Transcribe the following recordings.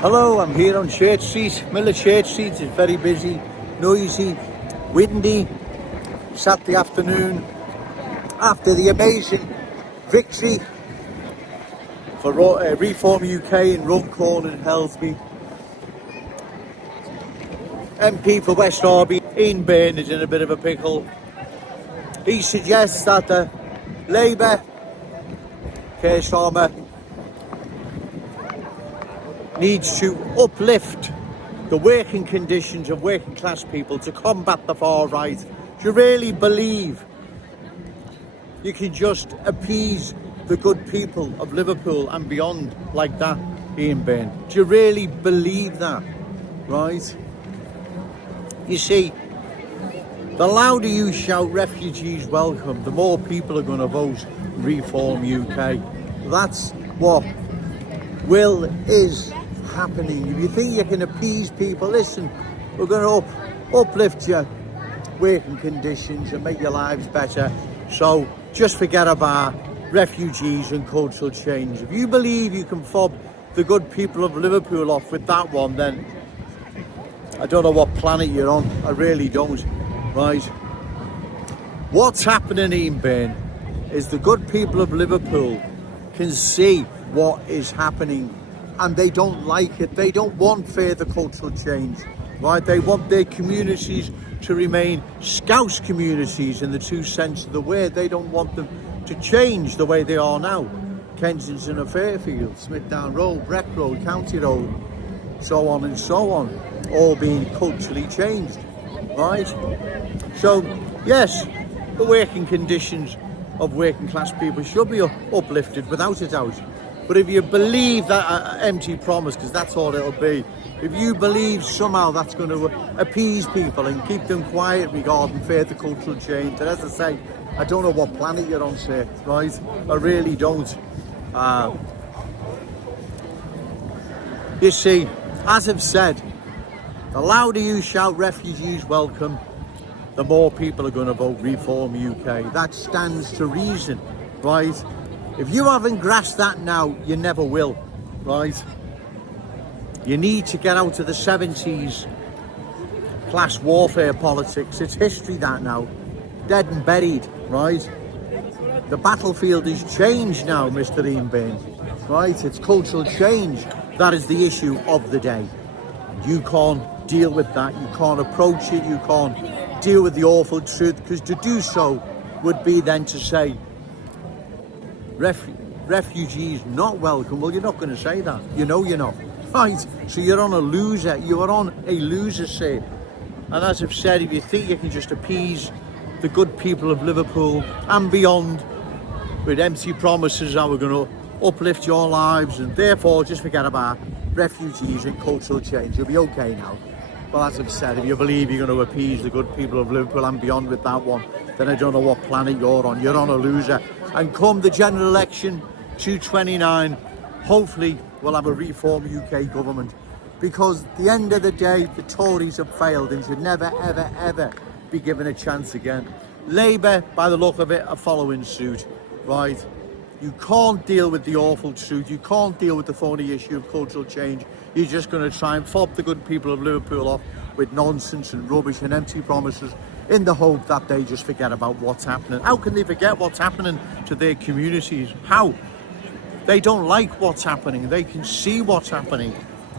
Hello, I'm here on Church Street. Miller Church Street is very busy, noisy, windy. Saturday afternoon after the amazing victory for Reform UK in Runcorn and Helsby. MP for West Derby, Ian Byrne, is in a bit of a pickle. He suggests that the Labour, Keir Starmer, needs to uplift the working conditions of working class people to combat the far right. Do you really believe you can just appease the good people of Liverpool and beyond like that, Ian Byrne? Do you really believe that, right? You see, the louder you shout refugees welcome, the more people are going to vote Reform UK. That's what is happening. If you think you can appease people, listen, we're going to uplift your working conditions and make your lives better. So just forget about refugees and cultural change. If you believe you can fob the good people of Liverpool off with that one, then I don't know what planet you're on. I really don't. Right? What's happening, Ian Byrne, is the good people of Liverpool can see what is happening and they don't like it. They don't want further cultural change, right? They want their communities to remain Scouse communities in the true sense of the word. They don't want them to change the way they are now. Kensington and Fairfield, Smithdown Road, Breck Road, County Road, so on and so on, all being culturally changed, right? So, yes, the working conditions of working class people should be uplifted without a doubt. But if you believe that empty promise, because that's all it'll be, if you believe somehow that's going to appease people and keep them quiet regarding further cultural change, and as I say, I don't know what planet you're on, sir, right? I really don't. You see, as I've said, the louder you shout refugees welcome, the more people are going to vote Reform UK. That stands to reason, right? If you haven't grasped that now, you never will, right? You need to get out of the 70s class warfare politics. It's history, that now. Dead and buried, right? The battlefield is changed now, Mr. Ian Byrne, right? It's cultural change. That is the issue of the day. You can't deal with that. You can't approach it. You can't deal with the awful truth, because to do so would be then to say, refugees not welcome. Well, you're not going to say that. You know you're not. Right? So you're on a loser. You are on a loser seat. And as I've said, if you think you can just appease the good people of Liverpool and beyond with empty promises how we're going to uplift your lives and therefore just forget about refugees and cultural change, you'll be okay now. Well, as I've said, if you believe you're going to appease the good people of Liverpool and beyond with that one, then I don't know what planet you're on. You're on a loser. And come the general election, 229, hopefully we'll have a Reform UK government. Because at the end of the day, the Tories have failed and should never, ever, ever be given a chance again. Labour, by the look of it, are following suit, right? You can't deal with the awful truth. You can't deal with the phony issue of cultural change. You're just going to try and fob the good people of Liverpool off with nonsense and rubbish and empty promises in the hope that they just forget about what's happening. How can they forget what's happening to their communities? How? They don't like what's happening. They can see what's happening,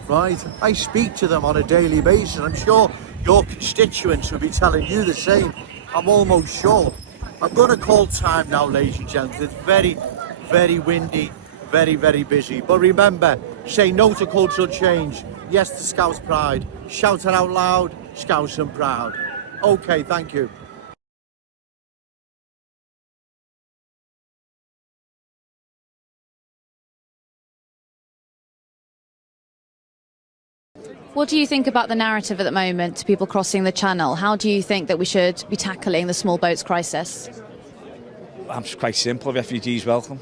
right? I speak to them on a daily basis. I'm sure your constituents will be telling you the same. I'm almost sure. I'm going to call time now, ladies and gentlemen. It's very, very windy, very, very busy. But remember, say no to cultural change, yes to Scouse pride. Shout it out loud, Scouse and proud. Okay, thank you. What do you think about the narrative at the moment to people crossing the channel? How do you think that we should be tackling the small boats crisis? I'm quite simple. Refugees welcome.